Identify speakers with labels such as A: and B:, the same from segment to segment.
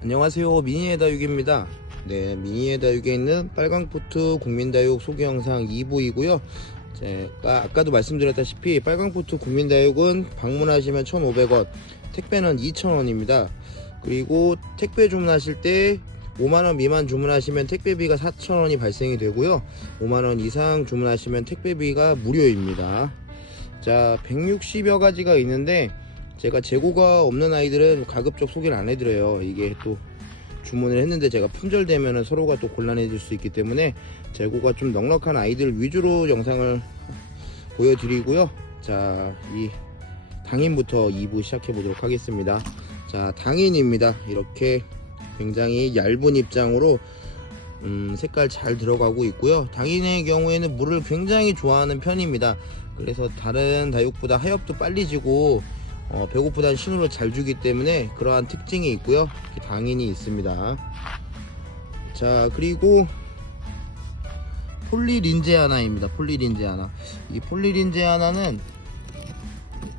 A: 안녕하세요. 미니의 다육입니다. 네 미니의 다육에 있는 빨강포트 국민다육 소개 영상 2부이고요. 제가 아까도 말씀드렸다시피 빨강포트 국민다육은 방문하시면 1,500원 택배는 2,000원입니다. 그리고 택배 주문하실 때 5만원 미만 주문하시면 택배비가 4,000원이 발생이 되고요. 5만원 이상 주문하시면 택배비가 무료입니다. 자 160여 가지가 있는데 제가 재고가 없는 아이들은 가급적 소개를 안 해드려요. 이게 또 주문을 했는데 제가 품절되면 서로가 또 곤란해질 수 있기 때문에 재고가 좀 넉넉한 아이들 위주로 영상을 보여드리고요. 자, 이 당인부터 2부 시작해 보도록 하겠습니다. 자, 당인입니다. 이렇게 굉장히 얇은 입장으로 음, 색깔 잘 들어가고 있고요. 당인의 경우에는 물을 굉장히 좋아하는 편입니다. 그래서 다른 다육보다 하엽도 빨리 지고 어, 배고프다는 신호를 잘 주기 때문에 그러한 특징이 있고요. 당인이 있습니다. 자, 그리고 폴리린제 하나입니다. 폴리린제 하나. 이 폴리린제 하나는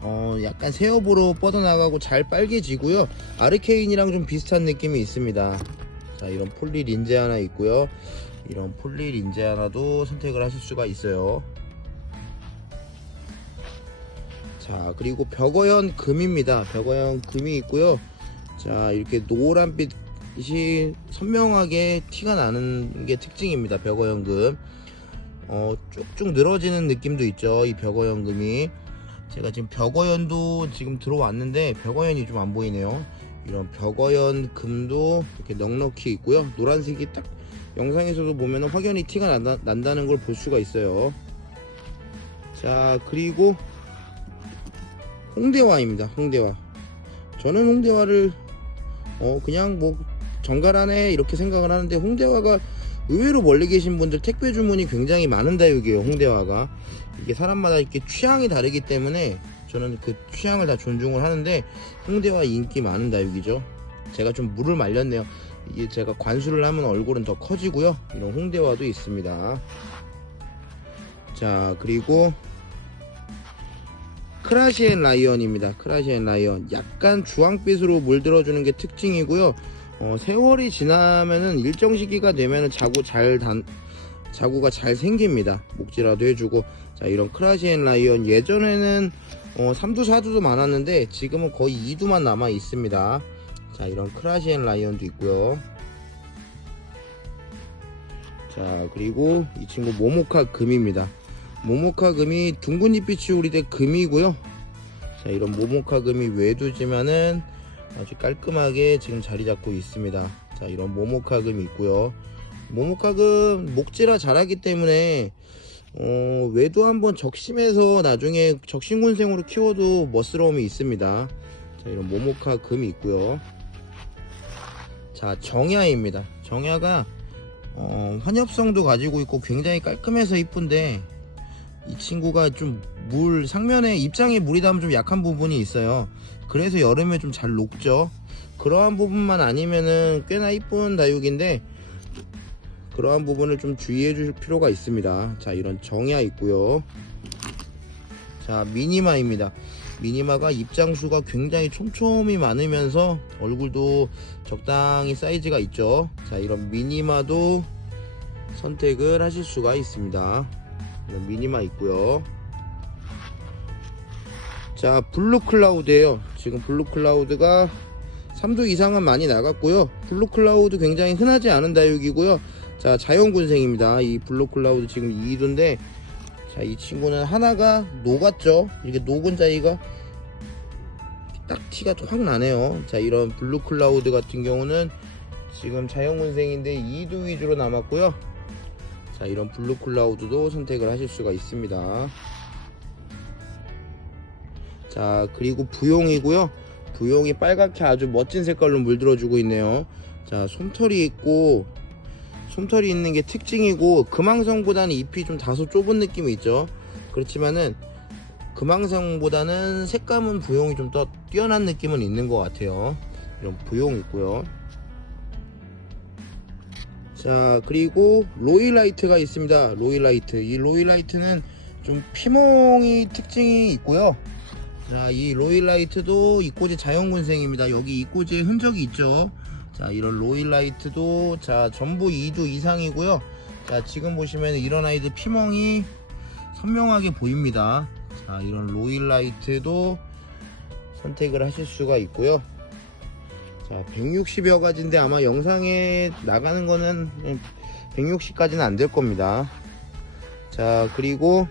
A: 어, 약간 새업으로 뻗어나가고 잘 빨개지고요. 아르케인이랑 좀 비슷한 느낌이 있습니다. 자, 이런 폴리린제 하나 있고요. 이런 폴리린제 하나도 선택을 하실 수가 있어요. 자 그리고 벽어연 금입니다. 벽어연 금이 있고요. 자 이렇게 노란빛이 선명하게 티가 나는 게 특징입니다. 벽어연 금. 어, 쭉쭉 늘어지는 느낌도 있죠 이 벽어연 금이. 제가 지금 벽어연도 지금 들어왔는데 벽어연이 좀 안 보이네요. 이런 벽어연 금도 이렇게 넉넉히 있고요. 노란색이 딱 영상에서도 보면 확연히 티가 난다, 난다는 걸 볼 수가 있어요. 자 그리고 홍대화입니다. 홍대화. 저는 홍대화를 어 그냥 뭐 정갈하네 이렇게 생각을 하는데 홍대화가 의외로 멀리 계신 분들 택배 주문이 굉장히 많은 다육이에요. 홍대화가 이게 사람마다 이렇게 취향이 다르기 때문에 저는 그 취향을 다 존중을 하는데 홍대화 인기 많은 다육이죠. 제가 좀 물을 말렸네요. 이게 제가 관수를 하면 얼굴은 더 커지고요. 이런 홍대화도 있습니다. 자 그리고 크라시엔 라이언입니다. 크라시엔 라이언. 약간 주황빛으로 물들어주는 게 특징이고요. 어, 세월이 지나면은 일정 시기가 되면은 자구 잘 단, 자구가 잘 생깁니다. 목질라도 해주고. 자, 이런 크라시엔 라이언. 예전에는 어, 3두, 4두도 많았는데 지금은 거의 2두만 남아 있습니다. 자, 이런 크라시엔 라이언도 있고요. 자, 그리고 이 친구 모모카 금입니다. 모모카 금이 둥근 잎빛이 우리대 금이고요. 자 이런 모모카 금이 외두지만은 아주 깔끔하게 지금 자리 잡고 있습니다. 자 이런 모모카 금이 있고요. 모모카 금 목질화 잘하기 때문에 어, 외도 한번 적심해서 나중에 적심군생으로 키워도 멋스러움이 있습니다. 자 이런 모모카 금이 있고요. 자 정야입니다. 정야가 어, 환엽성도 가지고 있고 굉장히 깔끔해서 이쁜데 이 친구가 좀 물 상면에 입장에 물이 닿으면 좀 약한 부분이 있어요. 그래서 여름에 좀 잘 녹죠. 그러한 부분만 아니면은 꽤나 이쁜 다육인데 그러한 부분을 좀 주의해 주실 필요가 있습니다. 자, 이런 정야 있고요. 자, 미니마입니다. 미니마가 입장수가 굉장히 촘촘히 많으면서 얼굴도 적당히 사이즈가 있죠. 자, 이런 미니마도 선택을 하실 수가 있습니다. 미니마 있고요. 자, 블루 클라우드예요. 지금 블루 클라우드가 3도 이상은 많이 나갔고요. 블루 클라우드 굉장히 흔하지 않은 다육이고요. 자, 자연군생입니다. 이 블루 클라우드 지금 2두인데 자, 이 친구는 하나가 녹았죠. 이렇게 녹은 자위가 딱 티가 확 나네요. 자, 이런 블루 클라우드 같은 경우는 지금 자연군생인데 2두 위주로 남았고요. 자 이런 블루 클라우드도 선택을 하실 수가 있습니다. 자 그리고 부용이고요. 부용이 빨갛게 아주 멋진 색깔로 물들어주고 있네요. 자 솜털이 있고 솜털이 있는 게 특징이고 금황성보다는 잎이 좀 다소 좁은 느낌이 있죠. 그렇지만은 금황성보다는 색감은 부용이 좀 더 뛰어난 느낌은 있는 것 같아요. 이런 부용 있고요 자 그리고 로이라이트가 있습니다. 로이라이트. 이 로이라이트는 좀 피멍이 특징이 있고요. 자이 로이라이트도 이꼬지 자연군생입니다. 여기 이꼬지의 흔적이 있죠. 자 이런 로일라이트도 자 전부 2두 이상이고요. 자 지금 보시면 이런 아이들 피멍이 선명하게 보입니다. 자 이런 로일라이트도 선택을 하실 수가 있고요 자 160여 가지인데 아마 영상에 나가는 거는 160까지는 안 될 겁니다. 자 그리고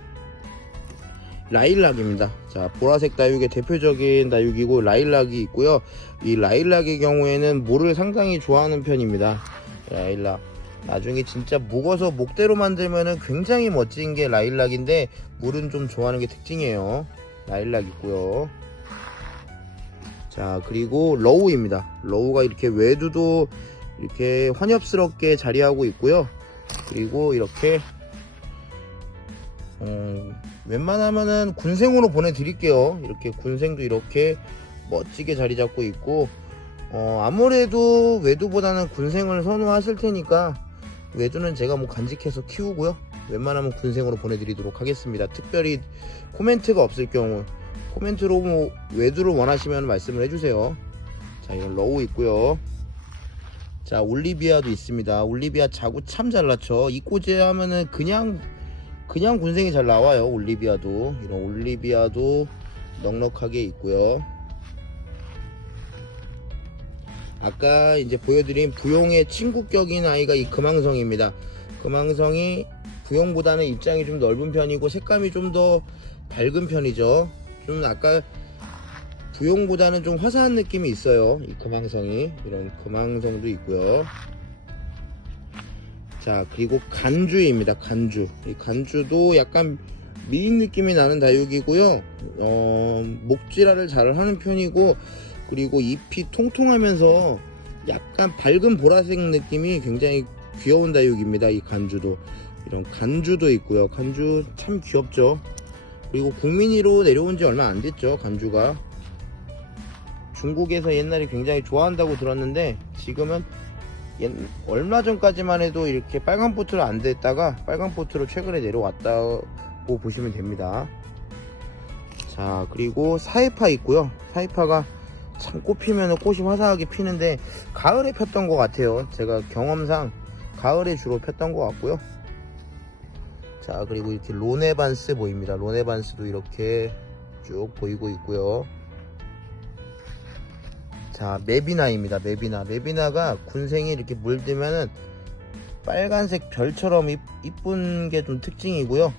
A: 라일락입니다. 자 보라색 다육의 대표적인 다육이고 라일락이 있고요. 이 라일락의 경우에는 물을 상당히 좋아하는 편입니다. 라일락. 나중에 진짜 묵어서 목대로 만들면은 굉장히 멋진 게 라일락인데 물은 좀 좋아하는 게 특징이에요. 라일락 있고요 자 그리고 러우입니다. 러우가 이렇게 외두도 이렇게 환엽스럽게 자리하고 있고요. 그리고 이렇게 음, 웬만하면은 군생으로 보내드릴게요. 이렇게 군생도 이렇게 멋지게 자리 잡고 있고 어, 아무래도 외두보다는 군생을 선호하실 테니까 외두는 제가 뭐 간직해서 키우고요. 웬만하면 군생으로 보내드리도록 하겠습니다. 특별히 코멘트가 없을 경우 코멘트로 뭐 외두를 원하시면 말씀을 해주세요. 자 이런 러우 있고요. 자 올리비아도 있습니다. 올리비아 자구 참 잘 낳죠. 이 꼬지 하면은 그냥 그냥 군생이 잘 나와요 올리비아도. 이런 올리비아도 넉넉하게 있고요. 아까 이제 보여드린 부용의 친구격인 아이가 이 금황성입니다. 금황성이 부용보다는 입장이 좀 넓은 편이고 색감이 좀 더 밝은 편이죠 좀 아까 부용보다는 좀 화사한 느낌이 있어요. 이 금황성이. 이런 금황성도 있고요. 자 그리고 간주입니다. 간주. 이 간주도 약간 미인 느낌이 나는 다육이고요. 어, 목질화를 잘 하는 편이고 그리고 잎이 통통하면서 약간 밝은 보라색 느낌이 굉장히 귀여운 다육입니다. 이 간주도. 이런 간주도 있고요. 간주 참 귀엽죠 그리고 국민이로 내려온 지 얼마 안 됐죠 간주가 중국에서 옛날에 굉장히 좋아한다고 들었는데 지금은 옛- 얼마 전까지만 해도 이렇게 빨간 포트로 안 됐다가 빨간 포트로 최근에 내려왔다고 보시면 됩니다. 자 그리고 사이파 있고요. 사이파가 참 꽃피면 꽃이 화사하게 피는데 가을에 폈던 것 같아요. 제가 경험상 가을에 주로 폈던 것 같고요. 자 그리고 이렇게 로네반스 보입니다. 로네반스도 이렇게 쭉 보이고 있고요. 자 메비나입니다. 메비나. 메비나가 군생이 이렇게 물들면은 빨간색 별처럼 이- 이쁜 게 좀 특징이고요.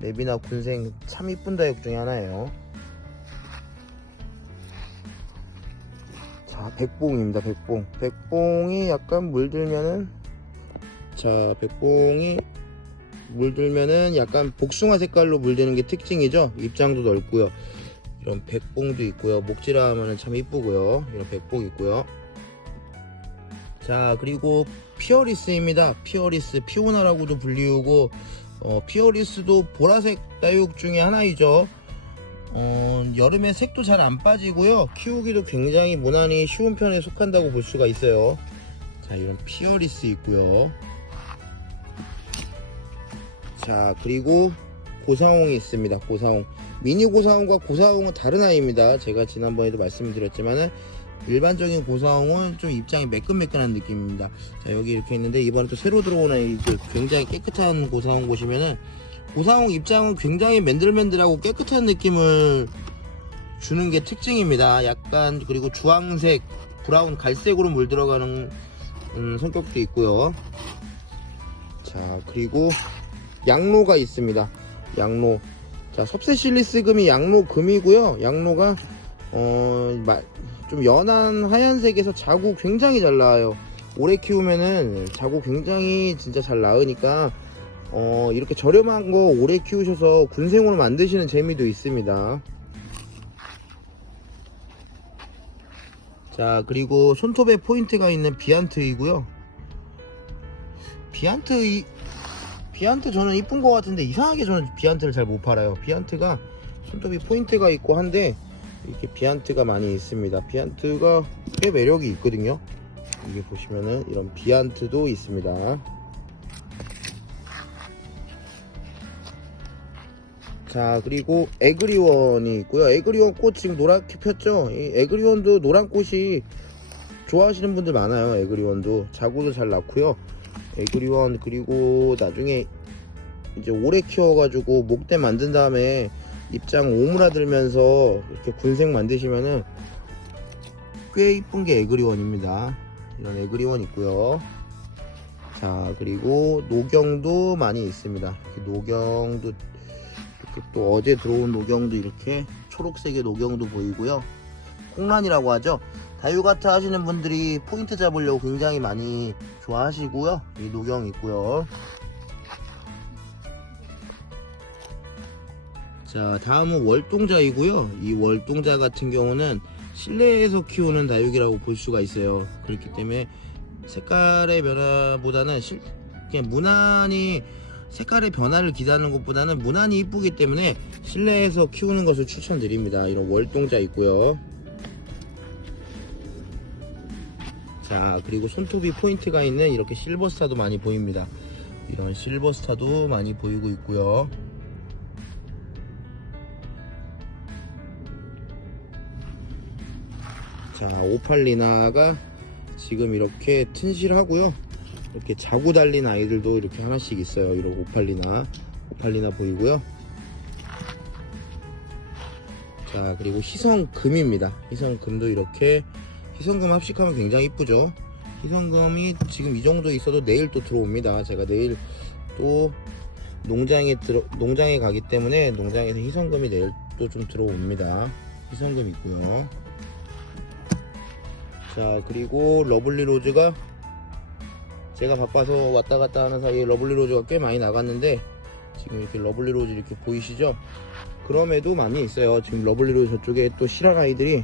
A: 메비나 군생 참 이쁜 다육 중에 하나예요. 자 백봉입니다. 백봉. 백봉이 약간 물들면은 자 백봉이 물들면은 약간 복숭아 색깔로 물드는 게 특징이죠 입장도 넓고요 이런 백봉도 있고요. 목질화 하면 참 이쁘고요. 이런 백봉 있고요. 자 그리고 피어리스입니다. 피어리스 피오나라고도 불리우고 어, 피어리스도 보라색 다육 중에 하나이죠. 어, 여름에 색도 잘 안 빠지고요. 키우기도 굉장히 무난히 쉬운 편에 속한다고 볼 수가 있어요. 자 이런 피어리스 있고요. 자 그리고 고사홍이 있습니다. 고사홍. 미니 고사홍과 고사홍은 다른 아이입니다. 제가 지난번에도 말씀드렸지만은 일반적인 고사홍은 좀 입장이 매끈매끈한 느낌입니다. 자 여기 이렇게 있는데 이번에 또 새로 들어온 아이 그 굉장히 깨끗한 고사홍 보시면은 고사홍 입장은 굉장히 맨들맨들하고 깨끗한 느낌을 주는 게 특징입니다. 약간 그리고 주황색, 브라운, 갈색으로 물 들어가는 음, 성격도 있고요. 자 그리고 양로가 있습니다. 양로. 자, 섭세실리스금이 양로금이고요. 양로가 어, 마- 좀 연한 하얀색에서 자구 굉장히 잘 나와요. 오래 키우면은 자구 굉장히 진짜 잘 나으니까 어, 이렇게 저렴한 거 오래 키우셔서 군생으로 만드시는 재미도 있습니다. 자, 그리고 손톱에 포인트가 있는 비안트이고요. 비안트 이, 비안트 저는 이쁜 것 같은데 이상하게 저는 비안트를 잘 못 팔아요. 비안트가 손톱이 포인트가 있고 한데 이렇게 비안트가 많이 있습니다. 비안트가 꽤 매력이 있거든요. 이게 보시면은 이런 비안트도 있습니다. 자 그리고 에그리원이 있고요. 에그리원 꽃 지금 노랗게 폈죠. 이 에그리원도 노란 꽃이 좋아하시는 분들 많아요. 에그리원도 자구도 잘 낳고요. 에그리원 그리고 나중에 이제 오래 키워가지고 목대 만든 다음에 입장 오므라들면서 이렇게 군색 만드시면은 꽤 이쁜 게 에그리원입니다. 이런 에그리원 있고요. 자 그리고 노경도 많이 있습니다. 노경도 또 어제 들어온 노경도 이렇게 초록색의 노경도 보이고요. 콩란이라고 하죠. 다육아트 하시는 분들이 포인트 잡으려고 굉장히 많이 좋아하시고요. 이 노경 있고요. 자 다음은 월동자이고요. 이 월동자 같은 경우는 실내에서 키우는 다육이라고 볼 수가 있어요. 그렇기 때문에 색깔의 변화보다는 실, 그냥 무난히 색깔의 변화를 기다리는 것보다는 무난히 이쁘기 때문에 실내에서 키우는 것을 추천드립니다. 이런 월동자 있고요. 자 그리고 손톱이 포인트가 있는 이렇게 실버스타도 많이 보입니다. 이런 실버스타도 많이 보이고 있고요. 자 오팔리나가 지금 이렇게 튼실하고요 이렇게 자고 달린 아이들도 이렇게 하나씩 있어요 이런 오팔리나 오팔리나 보이고요 자 그리고 희성금입니다 희성금도 이렇게 희성금 합식하면 굉장히 이쁘죠. 희성금이 지금 이 정도 있어도 내일 또 들어옵니다. 제가 내일 또 농장에 들어 농장에 가기 때문에 농장에서 희성금이 내일 또 좀 들어옵니다. 희성금 있고요. 자 그리고 러블리 로즈가 제가 바빠서 왔다 갔다 하는 사이에 러블리 로즈가 꽤 많이 나갔는데 지금 이렇게 러블리 로즈 이렇게 보이시죠? 그럼에도 많이 있어요. 지금 러블리 로즈 저쪽에 또 실한 아이들이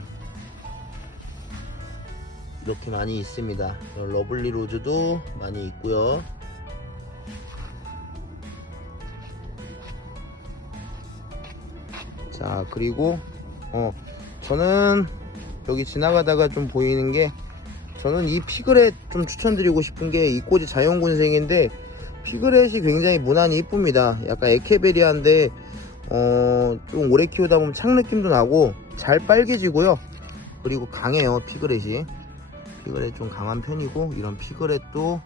A: 이렇게 많이 있습니다. 러블리 로즈도 많이 있고요. 자 그리고 어 저는 여기 지나가다가 좀 보이는 게 저는 이 피그렛 좀 추천드리고 싶은 게 이 꽃이 자연군생인데 피그렛이 굉장히 무난히 이쁩니다. 약간 에케베리아인데 어 좀 오래 키우다 보면 창 느낌도 나고 잘 빨개지고요. 그리고 강해요 피그렛이 피그렛 좀 강한 편이고 이런 피그렛도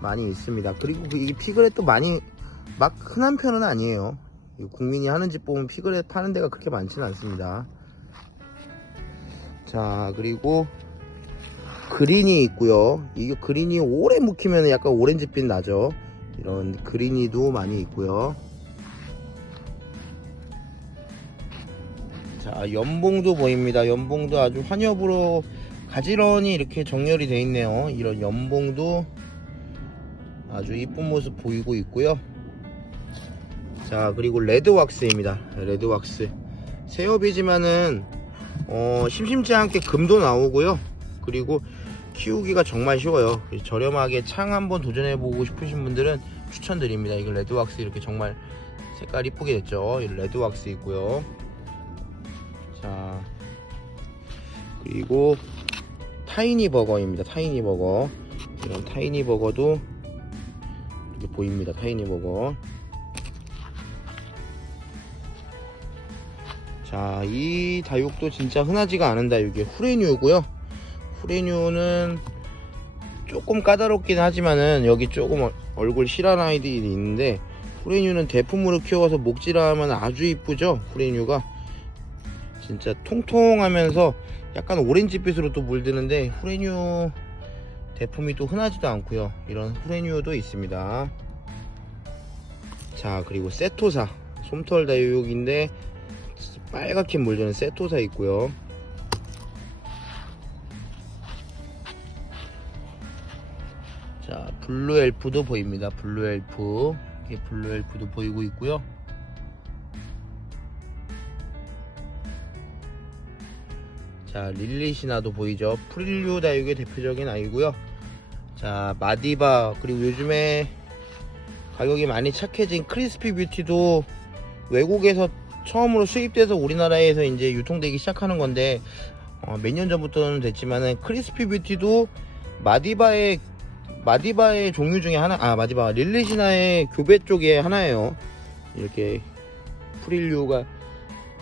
A: 많이 있습니다. 그리고 그이 피그렛도 많이 막 흔한 편은 아니에요. 국민이 하는 집 보면 피그렛 파는 데가 그렇게 많지는 않습니다. 자 그리고 그린이 있고요. 이게 그린이 오래 묵히면 약간 오렌지빛 나죠. 이런 그린이도 많이 있고요. 자 연봉도 보입니다. 연봉도 아주 환엽으로 가지런히 이렇게 정렬이 되어 있네요 이런 연봉도 아주 이쁜 모습 보이고 있고요 자 그리고 레드 왁스입니다 레드 왁스 새업이지만은 어, 심심치 않게 금도 나오고요. 그리고 키우기가 정말 쉬워요. 저렴하게 창 한번 도전해보고 싶으신 분들은 추천드립니다. 이거 레드 왁스 이렇게 정말 색깔 이쁘게 됐죠. 이 레드 왁스 있고요. 자, 그리고 타이니 버거입니다. 타이니 버거. 이런 타이니 버거도 이렇게 보입니다. 타이니 버거. 자, 이 다육도 진짜 흔하지가 않은 다육이에요. 후레뉴고요. 후레뉴는 조금 까다롭긴 하지만은 여기 조금 얼- 얼굴 실한 아이들이 있는데 후레뉴는 대품으로 키워서 목질하면 아주 이쁘죠. 후레뉴가 진짜 통통하면서 약간 오렌지빛으로 또 물드는데 후레뉴 대품이 또 흔하지도 않고요. 이런 후레뉴도 있습니다. 자, 그리고 세토사 솜털 다육인데 빨갛게 물드는 세토사 있고요. 자, 블루 엘프도 보입니다. 블루 엘프. 이렇게 블루 엘프도 보이고 있고요. 자, 릴리시나도 보이죠. 프릴류 다육의 대표적인 아이고요. 자, 마디바 그리고 요즘에 가격이 많이 착해진 크리스피 뷰티도 외국에서 처음으로 수입돼서 우리나라에서 이제 유통되기 시작하는 건데 어, 몇 년 전부터는 됐지만은 크리스피 뷰티도 마디바의 마디바의 종류 중에 하나 아 마디바 릴리시나의 교배 쪽에 하나예요 이렇게 프릴류가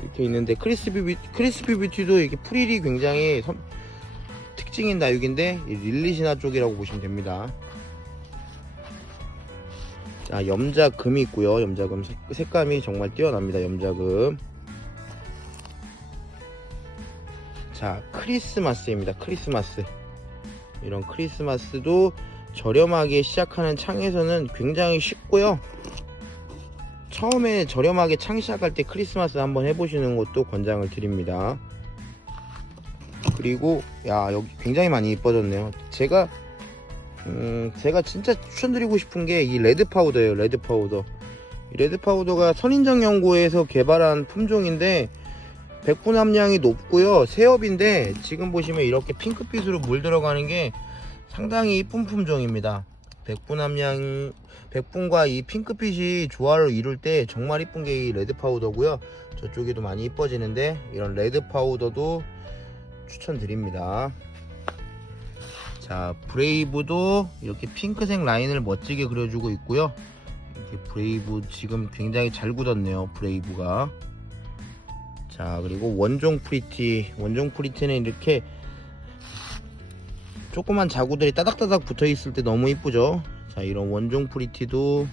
A: 이렇게 있는데 크리스피 뷰 크리스피 뷰티도 이렇게 프릴이 굉장히 선- 특, 특징인 다육인데 이 릴리시나 쪽이라고 보시면 됩니다. 자 염자금이 있고요. 염자금 색- 색감이 정말 뛰어납니다. 염자금. 자 크리스마스입니다. 크리스마스. 이런 크리스마스도 저렴하게 시작하는 창에서는 굉장히 쉽고요. 처음에 저렴하게 창 시작할 때 크리스마스 한번 해보시는 것도 권장을 드립니다. 그리고 야 여기 굉장히 많이 이뻐졌네요. 제가 음 제가 진짜 추천드리고 싶은 게 이 레드 파우더예요. 레드 파우더. 이 레드 파우더가 선인장 연구에서 개발한 품종인데 백분 함량이 높고요. 새업인데 지금 보시면 이렇게 핑크빛으로 물 들어가는 게 상당히 이쁜 품종입니다. 백분 함량 백분과 이 핑크빛이 조화를 이룰 때 정말 이쁜 게 이 레드 파우더고요. 저쪽에도 많이 이뻐지는데 이런 레드 파우더도 추천드립니다. 자, 브레이브도 이렇게 핑크색 라인을 멋지게 그려주고 있고요. 이렇게 브레이브 지금 굉장히 잘 굳었네요. 브레이브가. 자, 그리고 원종 프리티. 원종 프리티는 이렇게 조그만 자구들이 따닥따닥 붙어 있을 때 너무 이쁘죠. 자, 이런 원종 프리티도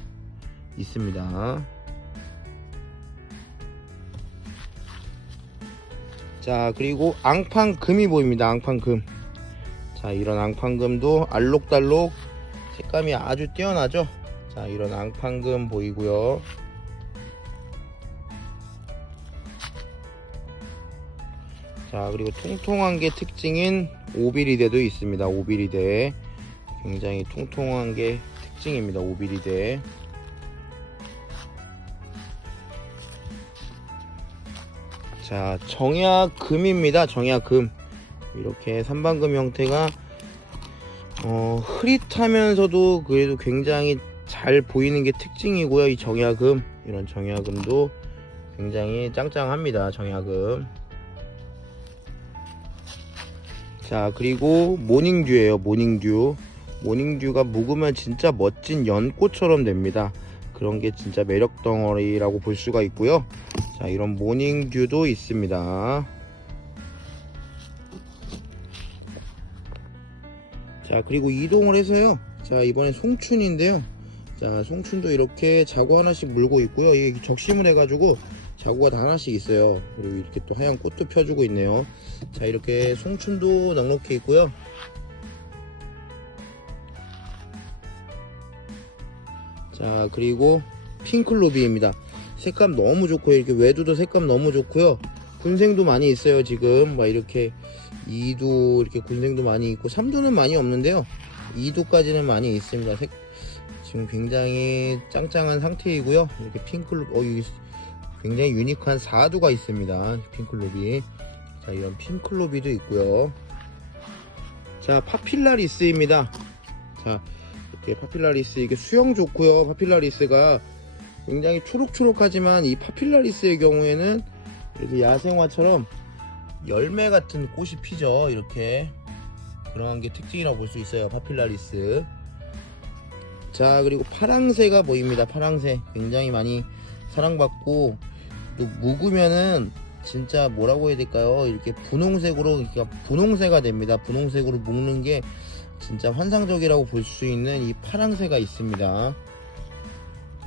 A: 있습니다. 자 그리고 앙팡금이 보입니다 앙팡금 자 이런 앙팡금도 알록달록 색감이 아주 뛰어나죠 자 이런 앙팡금 보이고요 자 그리고 통통한 게 특징인 오비리데도 있습니다. 오비리데 굉장히 통통한 게 특징입니다. 오비리데 자 정약금입니다. 정약금. 이렇게 삼방금 형태가 어, 흐릿하면서도 그래도 굉장히 잘 보이는 게 특징이고요. 이 정약금. 이런 정약금도 굉장히 짱짱합니다. 정약금 자 그리고 모닝듀예요 모닝듀. 모닝듀가 묵으면 진짜 멋진 연꽃처럼 됩니다. 그런 게 진짜 매력 덩어리라고 볼 수가 있고요. 자 이런 모닝듀도 있습니다. 자 그리고 이동을 해서요. 자 이번엔 송춘인데요. 자 송춘도 이렇게 자구 하나씩 물고 있고요. 이게 적심을 해가지고 자구가 다 하나씩 있어요. 그리고 이렇게 또 하얀 꽃도 펴주고 있네요. 자 이렇게 송춘도 넉넉히 있고요. 자 그리고 핑클로비입니다. 색감 너무 좋고요. 이렇게 외두도 색감 너무 좋고요. 군생도 많이 있어요 지금. 막 이렇게 2두 이렇게 군생도 많이 있고 3두는 많이 없는데요. 2두까지는 많이 있습니다. 색 지금 굉장히 짱짱한 상태이고요. 이렇게 핑클로 어 여기 굉장히 유니크한 4두가 있습니다. 핑클로비. 자 이런 핑클로비도 있고요. 자 파필라리스입니다. 자 이렇게 파필라리스. 이게 수영 좋고요. 파필라리스가 굉장히 초록초록하지만 이 파필라리스의 경우에는 이렇게 야생화처럼 열매 같은 꽃이 피죠. 이렇게. 그런 게 특징이라고 볼 수 있어요. 파필라리스. 자 그리고 파랑새가 보입니다. 파랑새. 굉장히 많이 사랑받고 또 묵으면은 진짜 뭐라고 해야 될까요? 이렇게 분홍색으로 그러니까 분홍새가 됩니다. 분홍색으로 묵는 게 진짜 환상적이라고 볼 수 있는 이 파랑새가 있습니다.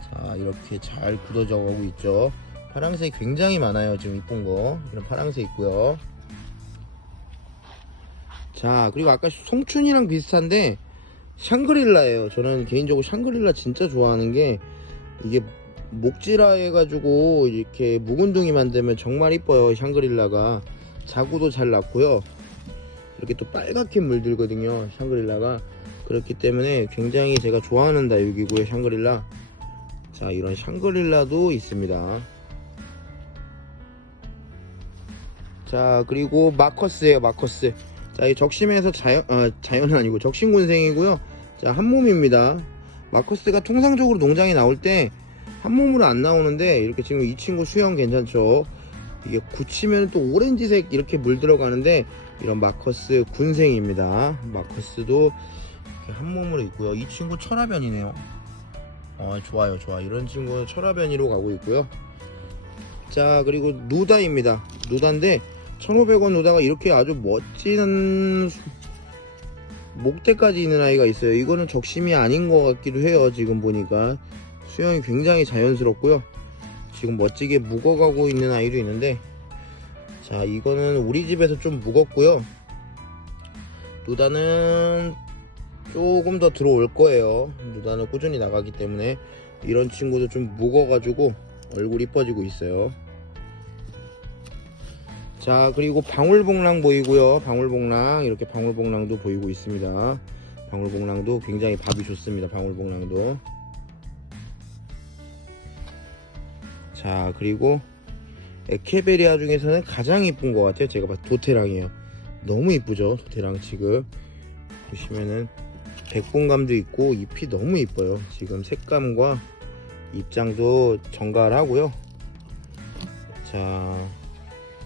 A: 자 이렇게 잘 굳어져 가고 있죠. 파랑색 굉장히 많아요 지금 이쁜 거. 이런 파랑색 있고요. 자 그리고 아까 송춘이랑 비슷한데 샹그릴라예요. 저는 개인적으로 샹그릴라 진짜 좋아하는 게 이게 목질화 해가지고 이렇게 묵은둥이 만들면 정말 이뻐요 샹그릴라가. 자구도 잘 났고요. 이렇게 또 빨갛게 물들거든요 샹그릴라가. 그렇기 때문에 굉장히 제가 좋아하는 다육이고요 샹그릴라. 자 이런 샹그릴라도 있습니다. 자 그리고 마커스예요 마커스. 자 이 적심에서 자연 아, 자연은 아니고 적심군생이고요. 자 한몸입니다. 마커스가 통상적으로 농장에 나올 때 한 몸으로 안 나오는데 이렇게 지금 이 친구 수영 괜찮죠? 이게 굳히면 또 오렌지색 이렇게 물 들어가는데 이런 마커스 군생입니다. 마커스도 이렇게 한몸으로 있고요. 이 친구 철화변이네요. 어 좋아요 좋아. 이런 친구는 철화변이로 가고 있고요. 자 그리고 누다입니다. 누다인데 1500원 누다가 이렇게 아주 멋진 목대까지 있는 아이가 있어요. 이거는 적심이 아닌 것 같기도 해요. 지금 보니까 수영이 굉장히 자연스럽고요. 지금 멋지게 묵어가고 있는 아이도 있는데 자 이거는 우리 집에서 좀 묵었고요. 누다는 조금 더 들어올 거예요. 누다는 꾸준히 나가기 때문에 이런 친구도 좀 묵어가지고 얼굴 이뻐지고 있어요. 자 그리고 방울복랑 보이고요 방울복랑 이렇게 방울복랑도 보이고 있습니다 방울복랑도 굉장히 밥이 좋습니다 방울복랑도 자 그리고 에케베리아 중에서는 가장 이쁜 것 같아요. 제가 봤을 때 도테랑이에요. 너무 이쁘죠 도테랑 지금. 보시면은 백분감도 있고 잎이 너무 이뻐요. 지금 색감과 입장도 정갈하고요. 자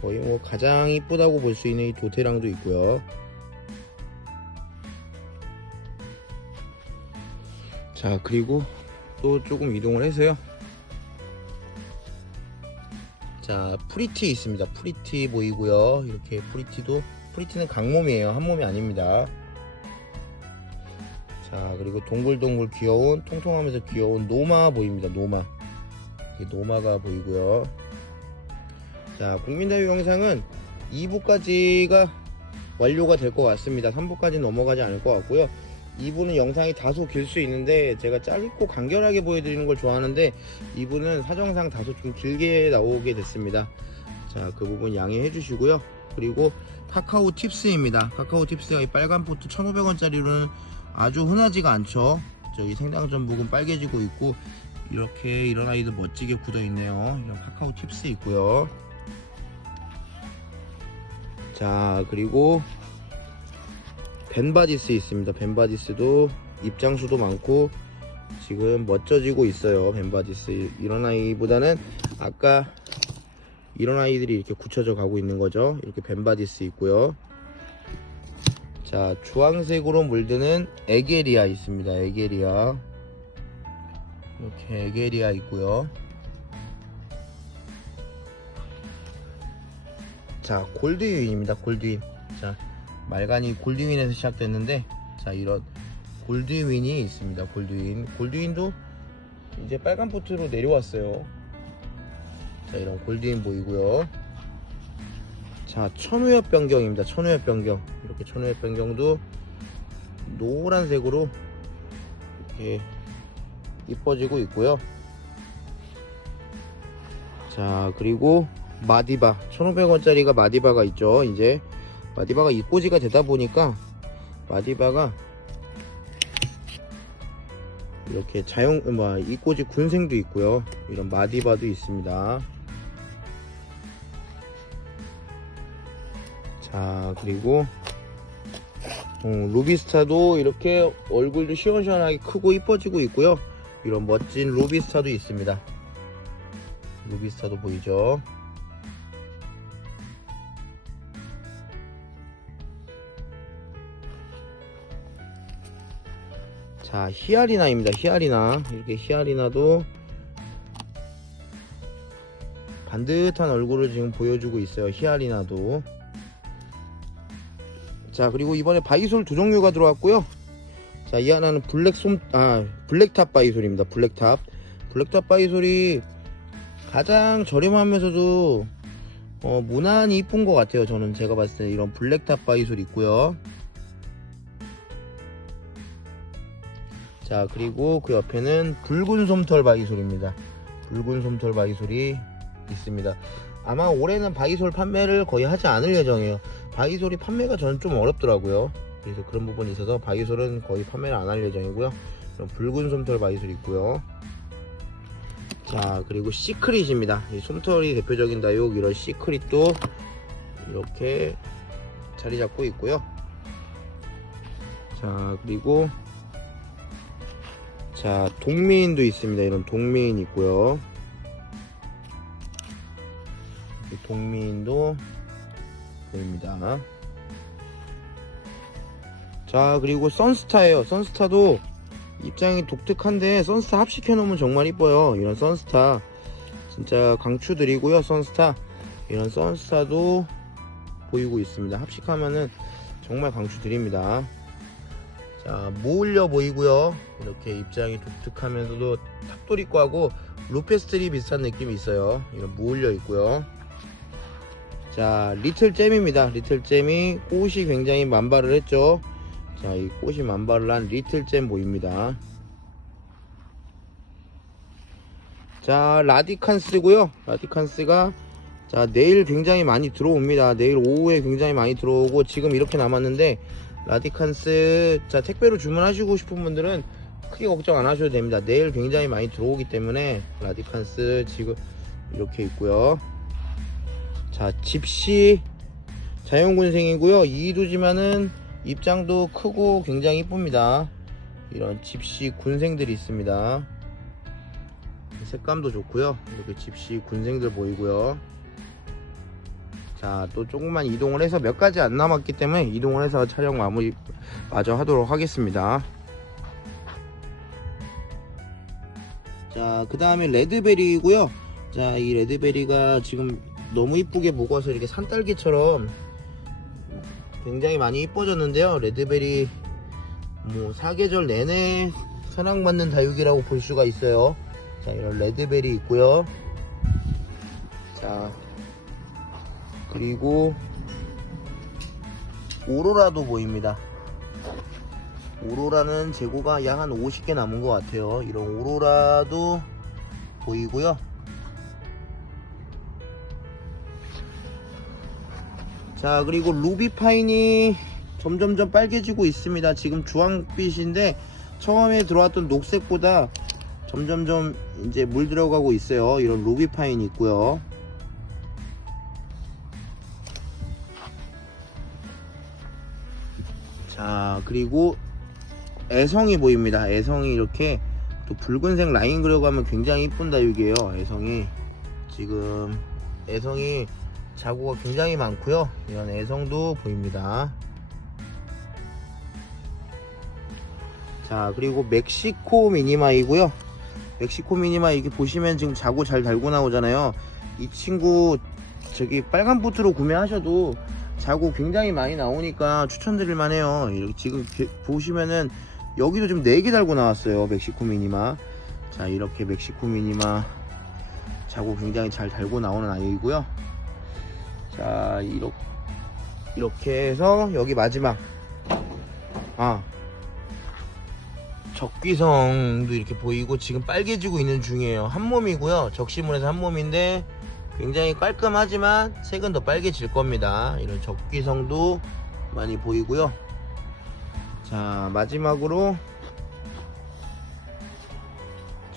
A: 거의 뭐 가장 이쁘다고 볼 수 있는 이 도테랑도 있고요. 자 그리고 또 조금 이동을 해서요. 자 프리티 있습니다. 프리티 보이고요. 이렇게 프리티도 프리티는 강몸이에요. 한 몸이 아닙니다. 자 그리고 동글동글 귀여운 통통하면서 귀여운 노마 보입니다. 노마 이 노마가 보이고요. 자, 국민대회 영상은 2부까지가 완료가 될 것 같습니다. 3부까지 넘어가지 않을 것 같고요. 2부는 영상이 다소 길 수 있는데 제가 짧고 간결하게 보여드리는 걸 좋아하는데 2부는 사정상 다소 좀 길게 나오게 됐습니다. 자, 그 부분 양해해 주시고요. 그리고 카카오 팁스입니다. 카카오 팁스가 이 빨간 포트 1,500원짜리로는 아주 흔하지가 않죠. 저기 생당전 부분 빨개지고 있고 이렇게 이런 아이들 멋지게 굳어 있네요. 이런 카카오 팁스 있고요. 자 그리고 벤바디스 있습니다. 벤바디스도 입장수도 많고 지금 멋져지고 있어요 벤바디스. 이런 아이보다는 아까 이런 아이들이 이렇게 굳혀져 가고 있는 거죠. 이렇게 벤바디스 있고요. 자 주황색으로 물드는 에게리아 있습니다. 에게리아. 이렇게 에게리아 있고요. 자 골드윈입니다 골드윈 자 말간이 골드윈에서 시작됐는데 자 이런 골드윈이 있습니다. 골드윈. 골드윈도 이제 빨간 포트로 내려왔어요. 자 이런 골드윈 보이고요. 자 천우엽 변경입니다. 천우엽 변경. 이렇게 천우엽 변경도 노란색으로 이렇게 이뻐지고 있고요. 자 그리고 마디바. 1500원짜리가 마디바가 있죠 이제 마디바가 이꼬지가 되다 보니까 마디바가 이렇게 자연 뭐 이꼬지 군생도 있고요. 이런 마디바도 있습니다. 자 그리고 어, 루비스타도 이렇게 얼굴도 시원시원하게 크고 이뻐지고 있고요. 이런 멋진 루비스타도 있습니다. 루비스타도 보이죠 자 히아리나입니다. 히아리나. 이렇게 히아리나도 반듯한 얼굴을 지금 보여주고 있어요. 히아리나도. 자 그리고 이번에 바이솔 두 종류가 들어왔고요. 자 이 하나는 블랙 솜 아 블랙탑 바이솔입니다. 블랙탑. 블랙탑 바이솔이 가장 저렴하면서도 어, 무난히 이쁜 것 같아요 저는. 제가 봤을 때 이런 블랙탑 바이솔 있고요 자 그리고 그 옆에는 붉은 솜털 바이솔입니다. 붉은 솜털 바이솔이 있습니다. 아마 올해는 바이솔 판매를 거의 하지 않을 예정이에요. 바이솔이 판매가 저는 좀 어렵더라고요. 그래서 그런 부분이 있어서 바이솔은 거의 판매를 안 할 예정이고요. 붉은 솜털 바이솔 있고요. 자 그리고 시크릿입니다. 이 솜털이 대표적인 다육 이런 시크릿도 이렇게 자리 잡고 있고요. 자 그리고 자 동메인도 있습니다. 이런 동메인 있고요. 이 동메인도 보입니다. 자 그리고 선스타예요. 선스타도 입장이 독특한데 선스타 합식해 놓으면 정말 이뻐요. 이런 선스타. 진짜 강추드리고요 선스타. 이런 선스타도 보이고 있습니다. 합식하면은 정말 강추드립니다 자 모을려 보이고요. 이렇게 입장이 독특하면서도 탑도리과하고 루페스트리 비슷한 느낌이 있어요. 이런 모을려 있고요. 자 리틀 잼입니다. 리틀 잼이 꽃이 굉장히 만발을 했죠. 자 이 꽃이 만발을 한 리틀 잼 보입니다. 자 라디칸스고요. 라디칸스가 자 내일 굉장히 많이 들어옵니다. 내일 오후에 굉장히 많이 들어오고 지금 이렇게 남았는데 라디칸스 자 택배로 주문하시고 싶은 분들은 크게 걱정 안 하셔도 됩니다. 내일 굉장히 많이 들어오기 때문에 라디칸스 지금 이렇게 있고요. 자 집시 자연군생이고요. 이두지만은 입장도 크고 굉장히 이쁩니다. 이런 집시 군생들이 있습니다. 색감도 좋고요. 이렇게 집시 군생들 보이고요 자 또 조금만 이동을 해서 몇 가지 안 남았기 때문에 이동을 해서 촬영 마무리 마저 하도록 하겠습니다. 자 그 다음에 레드베리고요. 자 이 레드베리가 지금 너무 이쁘게 먹어서 이렇게 산딸기처럼 굉장히 많이 이뻐졌는데요. 레드베리 뭐 사계절 내내 사랑받는 다육이라고 볼 수가 있어요. 자 이런 레드베리 있고요. 자 그리고 오로라도 보입니다. 오로라는 재고가 약 한 50개 남은 것 같아요. 이런 오로라도 보이고요. 자 그리고 루비파인이 점점점 빨개지고 있습니다. 지금 주황빛인데 처음에 들어왔던 녹색보다 점점점 이제 물 들어가고 있어요. 이런 루비파인이 있고요 자 그리고 애성이 보입니다. 애성이 이렇게 또 붉은색 라인 그려가면 굉장히 이쁜 다육이에요. 애성이. 지금 애성이 자구가 굉장히 많고요. 이런 애성도 보입니다. 자 그리고 멕시코 미니마이고요. 멕시코 미니마 이게 보시면 지금 자구 잘 달고 나오잖아요. 이 친구 저기 빨간 보트로 구매하셔도 자구 굉장히 많이 나오니까 추천드릴 만 해요. 이렇게 지금 게- 보시면은 여기도 지금 4개 달고 나왔어요. 멕시코 미니마. 자 이렇게 멕시코 미니마 자구 굉장히 잘 달고 나오는 아이고요. 자 이렇게 이렇게 해서 여기 마지막. 아 적귀성도 이렇게 보이고 지금 빨개지고 있는 중이에요. 한 몸이고요. 적시문에서 한 몸인데 굉장히 깔끔하지만 색은 더 빨개질 겁니다. 이런 적귀성도 많이 보이고요. 자 마지막으로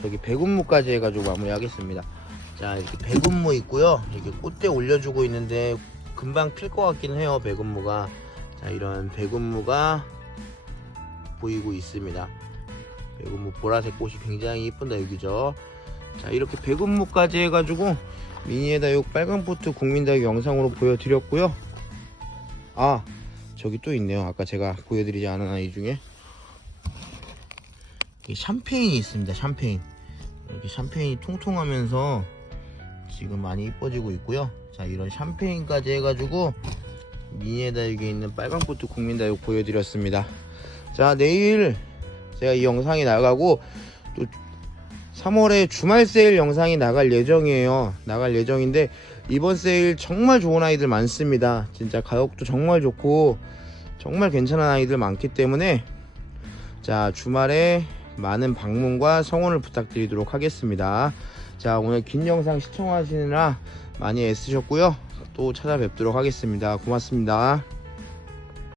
A: 저기 백운무까지 해가지고 마무리하겠습니다. 자 이렇게 백운무 있고요. 이렇게 꽃대 올려주고 있는데 금방 필 것 같긴 해요 백운무가. 자 이런 백운무가 보이고 있습니다. 백운무 보라색 꽃이 굉장히 이쁜다 여기죠 자 이렇게 백운무까지 해가지고 미니에다육 빨간 포트 국민다육 영상으로 보여드렸고요. 아 저기 또 있네요. 아까 제가 보여드리지 않은 아이 중에. 이 샴페인이 있습니다 샴페인. 이렇게 샴페인이 통통하면서 지금 많이 이뻐지고 있고요. 자 이런 샴페인까지 해가지고 미니에다육에 있는 빨간 포트 국민다육 보여드렸습니다. 자 내일 제가 이 영상이 나가고 또 3월에 주말 세일 영상이 나갈 예정이에요. 나갈 예정인데 이번 세일 정말 좋은 아이들 많습니다. 진짜 가격도 정말 좋고 정말 괜찮은 아이들 많기 때문에 자 주말에 많은 방문과 성원을 부탁드리도록 하겠습니다. 자 오늘 긴 영상 시청하시느라 많이 애쓰셨고요. 또 찾아뵙도록 하겠습니다. 고맙습니다.